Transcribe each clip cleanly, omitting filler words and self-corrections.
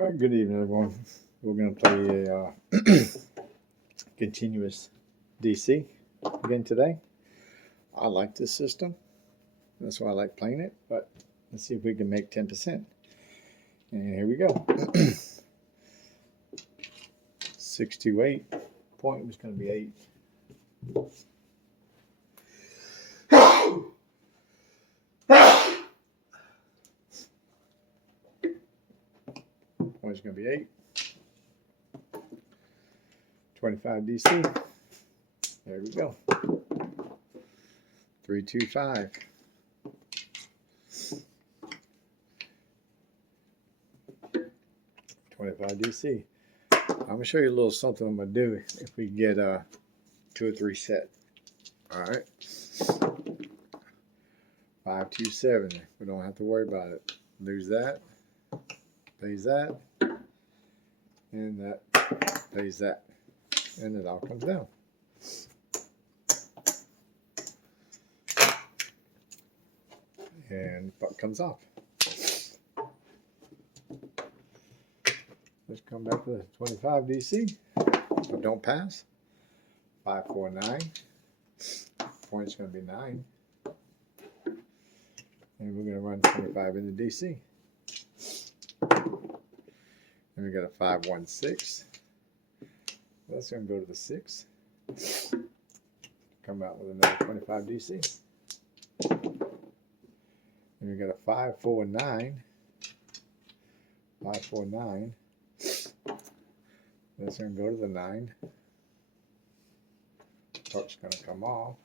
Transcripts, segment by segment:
All right, good evening, everyone. We're going to play a continuous DC again today. I like this system. That's why I like playing it, but let's see if we can make 10%. And here we go. 628. Point was going to be 8. Point's going to be 8. 25 DC. There we go. 325. 25 DC. I'm gonna show you a little something I'm gonna do if we get 2 or 3 set. All right. 527. We don't have to worry about it. Lose that. Pays that. And that pays that. And it all comes down. And buck comes off. Let's come back to the 25 DC. But don't pass. 549. Point's going to be 9. And we're going to run 25 into DC. And we got a 516. That's going to go to the 6. Come out with another 25 DC. And we got a 549. 549. That's going to go to the 9. Puck's going to come off.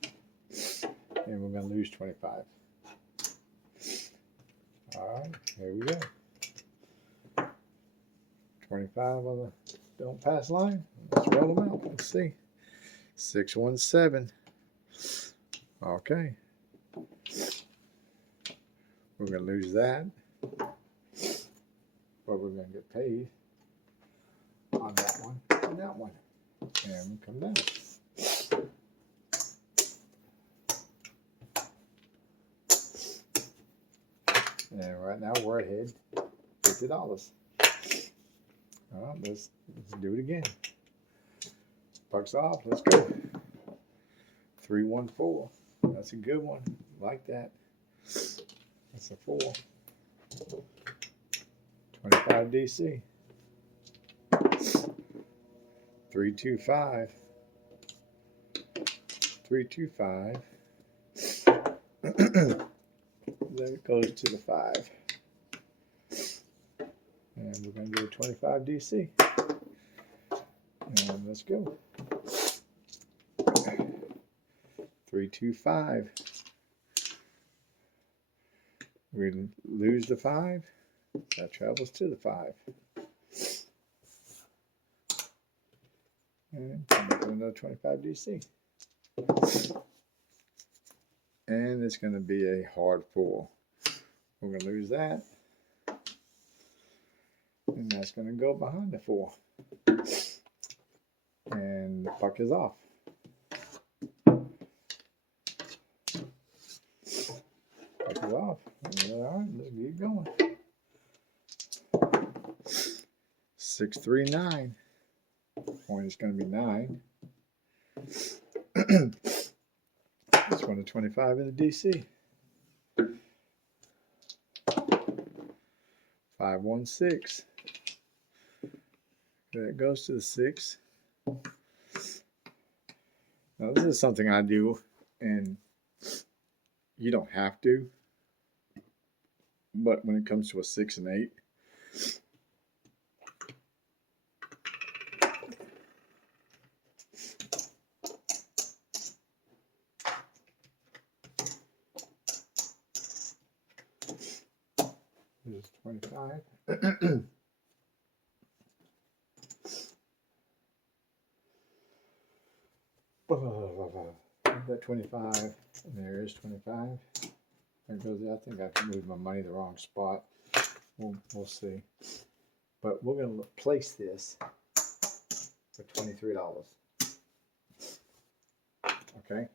And we're going to lose 25. Alright, here we go. 25 on the don't pass line. Let's roll them out. Let's see. 617. Okay. We're going to lose that. But we're going to get paid on that one and that one. And we come down. And right now we're ahead $50. All right, let's do it again. Puck's off. Let's go. 314. That's a good one. Like that. That's a 4. 25 DC. 325. 325. Then it goes to the 5. And we're going to do a 25 DC. And let's go. 325. We lose the 5. That travels to the 5. And come back with another 25 DC. And it's going to be a hard 4. We're going to lose that. And that's going to go behind the 4. And the puck is off. Puck is off. Alright, let's keep going. 639. Point is going to be 9. Let's run a 25 in the DC. 516. That goes to the 6. Now this is something I do, and you don't have to, but when it comes to a 6 and 8, this is 25. That 25, there is 25. There goes. I think I moved my money the wrong spot. We'll see. But we're going to place this for $23. Okay.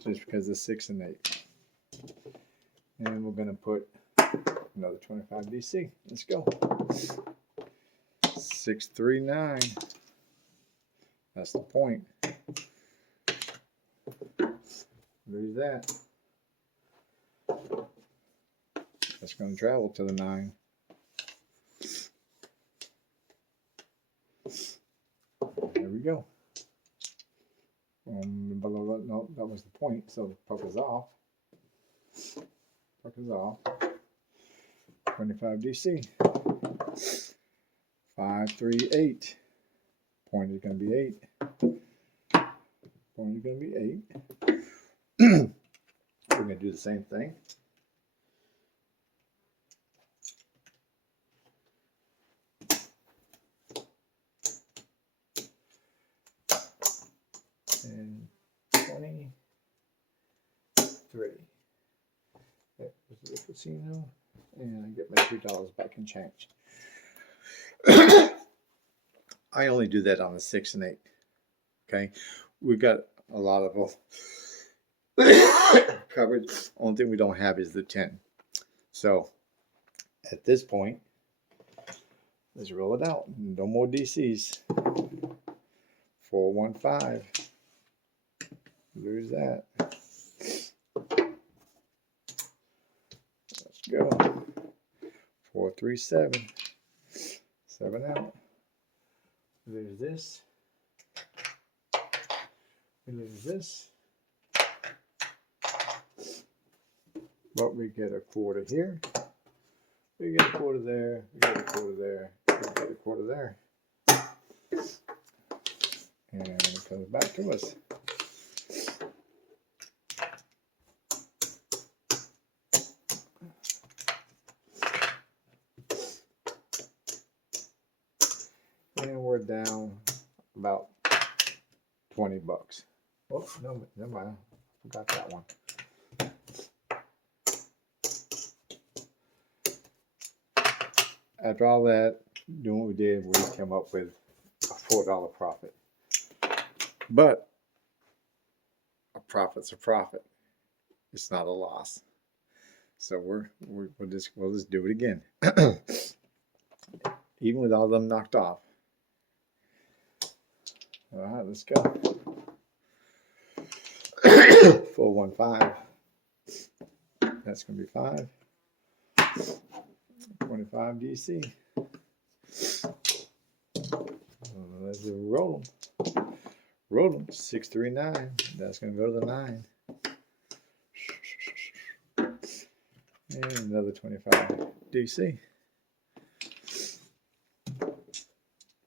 Just because of 6 and 8. And we're going to put Another 25 DC. Let's go. 639. That's the point. Lose that. That's going to travel to the 9. There we go. No, that was the point. So puck is off. Puck is off. 25 DC. 5, 3, 8. Point is going to be 8. Point is going to be 8. We're going to do the same thing. And 23. That was the casino. And I get my $2 back in change. I only do that on the 6 and 8. Okay. We've got a lot of them covered. Only thing we don't have is the 10. So at this point, let's roll it out. No more DCs. 415. Lose that. Let's go. 437. 7 out. Lose this. We lose this. But we get a quarter here. We get a quarter there. We get a quarter there. We get a quarter there. And it comes back to us. And we're down about 20 bucks. Oh, no, never mind. Forgot that one. After all that, doing what we did, we came up with a $4 profit. But a profit's a profit. It's not a loss. So we'll just do it again. Even with all of them knocked off. All right, let's go. 415. That's going to be 5. 25 DC. Let's roll them. Roll them. 639. That's going to go to the 9. And another 25 DC.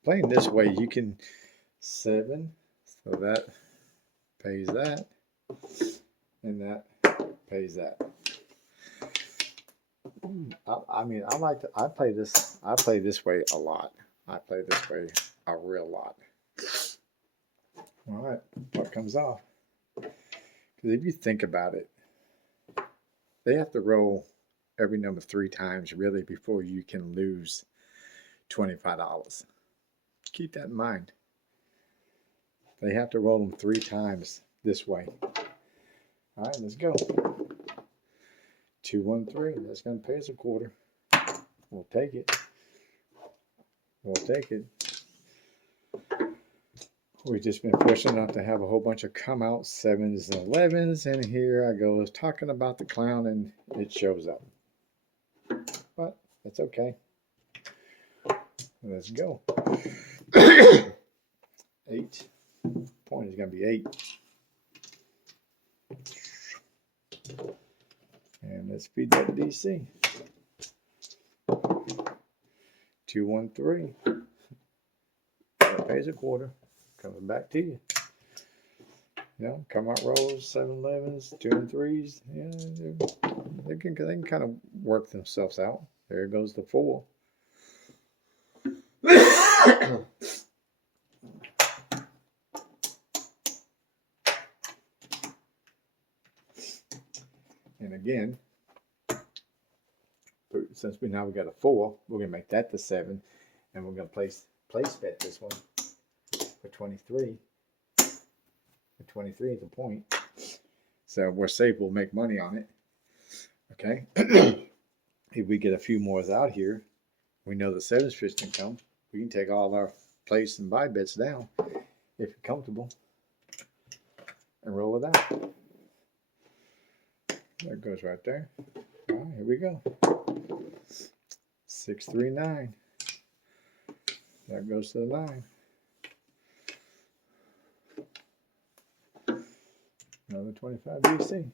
Playing this way, you can 7. So that pays that. And that pays that. I mean, I play this way a lot. I play this way a real lot. All right, what comes off? Because if you think about it, they have to roll every number 3 times really before you can lose $25. Keep that in mind. They have to roll them 3 times this way. All right, let's go. 213. That's going to pay us a quarter. We'll take it. We'll take it. We've just been fortunate enough to have a whole bunch of come out 7s and 11s, and here I go talking about the clown, and it shows up. But that's okay. Let's go. 8. Point is going to be 8. And let's feed that DC. 213. That pays a quarter. Comes back to you. You know, come out rolls, 7 11s, 2 and 3s. Yeah, they can kind of work themselves out. There goes the 4. And again, since we got a 4, we're gonna make that the 7, and we're gonna place bet this one for 23. For 23 is the point. So we're safe. We'll make money on it. Okay. if we get a few more out here, we know the 7's fixing to come. We can take all our place and buy bets down if you're comfortable and roll it out. That goes right there. All right, here we go. 6, 3, 9. That goes to the 9. Another 25 DC.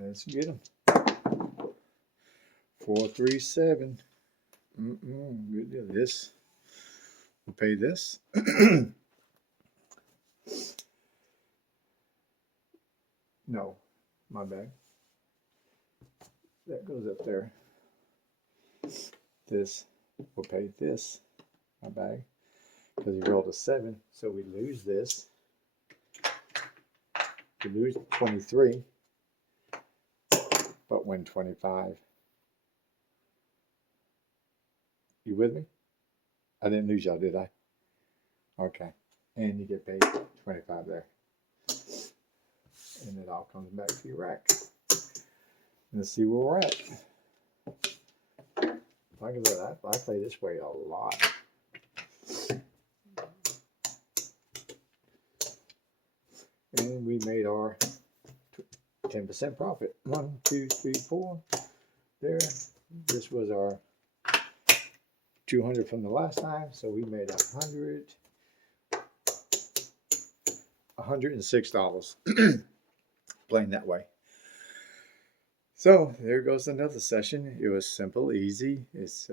Let's get them. 4, 3, 7. Good deal. This. We'll pay this. No, my bad. That goes up there. This. We'll pay this. My bag. Because he rolled a 7. So we lose this. We lose 23. But win 25. You with me? I didn't lose y'all, did I? Okay. And you get paid 25 there. And it all comes back to your rack. Let's see where we're at. Like I said, I play this way a lot. And we made our 10% profit. 1, 2, 3, 4. There. This was our 200 from the last time, so we made $106 playing that way. So there goes another session. It was simple, easy. It's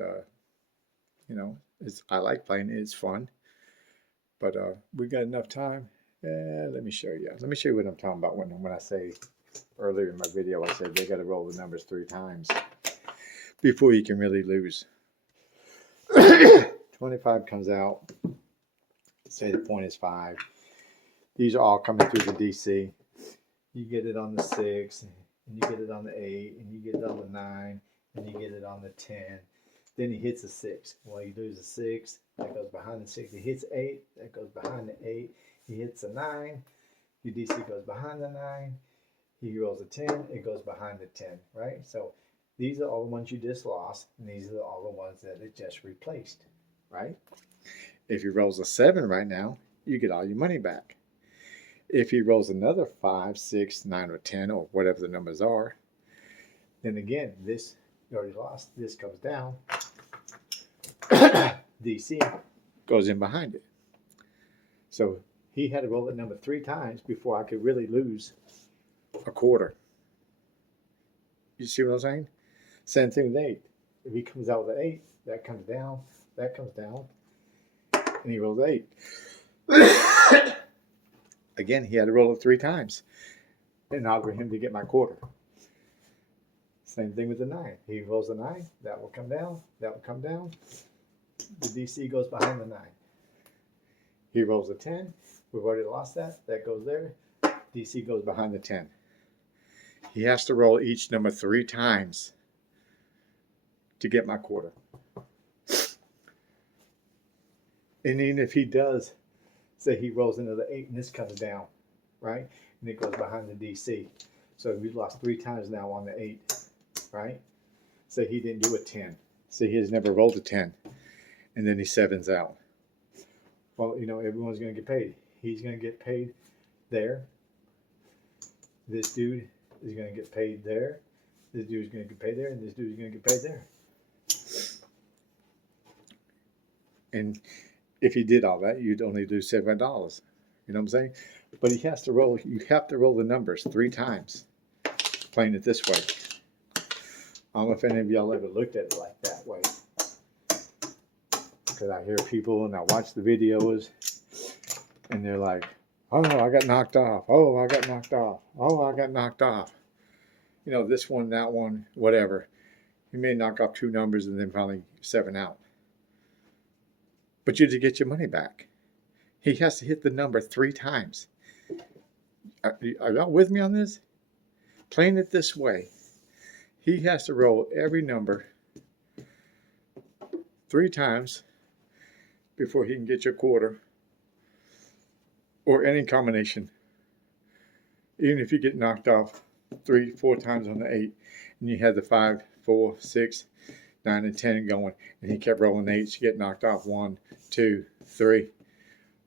I like playing it. It's fun, but we got enough time. Let me show you. Let me show you what I'm talking about when I say earlier in my video. I said they got to roll the numbers 3 times before you can really lose. 25 comes out. Say the point is 5. These are all coming through the DC. You get it on the 6, and you get it on the 8, and you get it on the 9, and you get it on the 10. Then he hits a 6. Well, you lose a 6. That goes behind the 6. He hits 8. That goes behind the 8. He hits a 9. Your DC goes behind the 9. He rolls a 10. It goes behind the 10, right? So these are all the ones you just lost, and these are all the ones that it just replaced, right? If he rolls a 7 right now, you get all your money back. If he rolls another 5, 6, 9, or 10, or whatever the numbers are, then again, this you already lost. This comes down. DC goes in behind it. So he had to roll that number 3 times before I could really lose a quarter. You see what I'm saying? Same thing with 8. If he comes out with an 8, that comes down, and he rolls 8. Again, he had to roll it 3 times in order for him to get my quarter. Same thing with the 9. He rolls the 9, that will come down, that will come down. The DC goes behind the 9. He rolls a 10. We've already lost that. That goes there. DC goes behind the 10. He has to roll each number 3 times to get my quarter. And even if he does, say he rolls another 8 and this comes down, right? And it goes behind the DC. So we've lost 3 times now on the 8, right? Say he didn't do a 10. Say he has never rolled a 10. And then he 7s out. Well, everyone's going to get paid. He's going to get paid there. This dude is going to get paid there. This dude is going to get paid there. And this dude is going to get paid there. And if he did all that, you'd only lose $7. You know what I'm saying? But he has to roll. You have to roll the numbers 3 times, playing it this way. I don't know if any of y'all ever looked at it like that way. Because I hear people and I watch the videos, and they're like, "Oh, I got knocked off. Oh, I got knocked off. Oh, I got knocked off." This one, that one, whatever. You may knock off 2 numbers and then finally 7 out. But you to get your money back. He has to hit the number 3 times. Are y'all with me on this? Playing it this way. He has to roll every number 3 times before he can get your quarter. Or any combination. Even if you get knocked off 3, 4 times on the 8 and you had the 5, 4, 6, 9, and 10 going. And he kept rolling 8s. You get knocked off 1, 2, 3.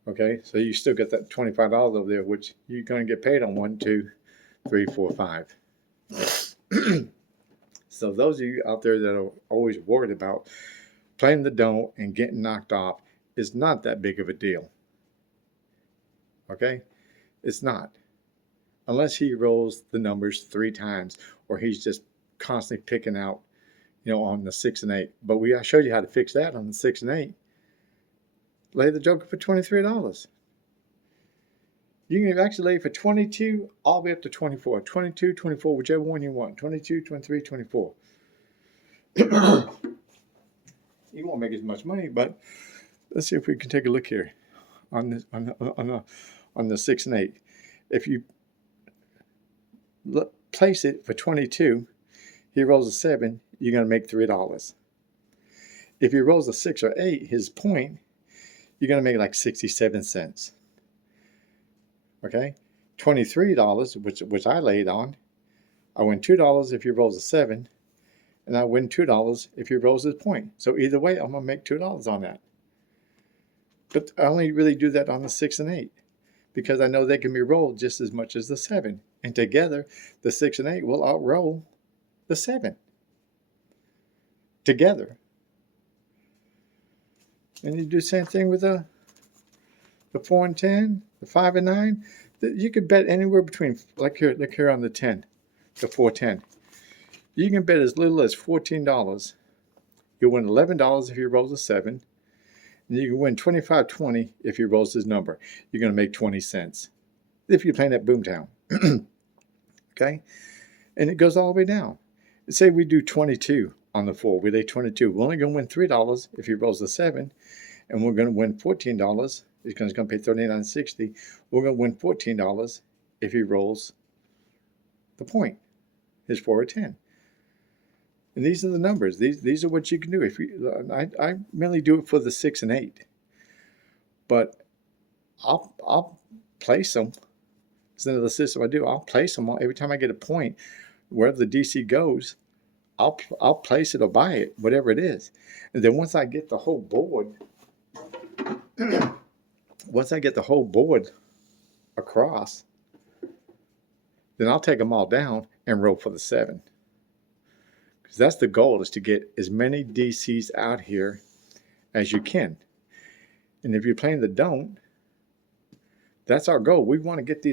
Okay, so you still get that $25 over there, which you're going to get paid on 1, 2, 3, 4, 5. So those of you out there that are always worried about playing the don't and getting knocked off is not that big of a deal. Okay, it's not. Unless he rolls the numbers 3 times, or he's just constantly picking out, on the 6 and 8. But I showed you how to fix that on the 6 and 8. Lay the joker for $23. You can actually lay for 22 all the way up to 24. 22, 24, whichever one you want. 22, 23, 24. You won't make as much money, but let's see if we can take a look here on the 6 and 8. If you place it for 22, he rolls a 7, you're going to make $3. If he rolls a 6 or 8, his point, you're going to make like 67 cents. Okay, $23, which I laid on. I win $2 if he rolls a 7, and I win $2 if he rolls his point. So either way, I'm going to make $2 on that. But I only really do that on the 6 and 8 because I know they can be rolled just as much as the 7. And together, the 6 and 8 will outroll the 7. Together. And you do the same thing with the 4 and 10, the 5 and 9. You could bet anywhere between, like here on the 10, the 410. You can bet as little as $14. You'll win $11 if he rolls a 7. And you can win $25.20 if he rolls his number. You're going to make 20 cents if you're playing at Boomtown. Okay? And it goes all the way down. Say we do 22 on the 4. We lay 22. We're only going to win $3 if he rolls the 7. And we're going to win $14. He's going to pay $39.60. We're going to win $14 if he rolls the point, his 4 or 10. And these are the numbers. These are what you can do. If I mainly do it for the 6 and 8, but I'll place them. Instead of the system I do, I'll place them every time I get a point. Wherever the DC goes, I'll place it or buy it, whatever it is. And then once I get the whole board. Once I get the whole board across, then I'll take them all down and roll for the 7. Because that's the goal, is to get as many DCs out here as you can. And if you're playing the don't, that's our goal. We want to get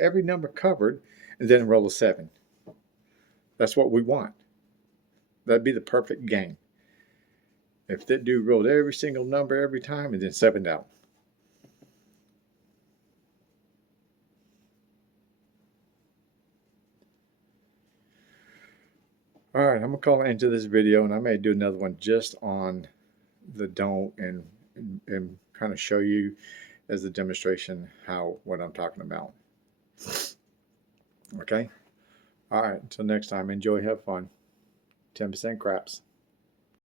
every number covered and then roll a 7. That's what we want. That'd be the perfect game. If that dude rolled every single number every time and then 7'd out. All right, I'm going to call it into this video, and I may do another one just on the don't and kind of show you as a demonstration what I'm talking about. Okay? All right, until next time, enjoy, have fun. 10% craps.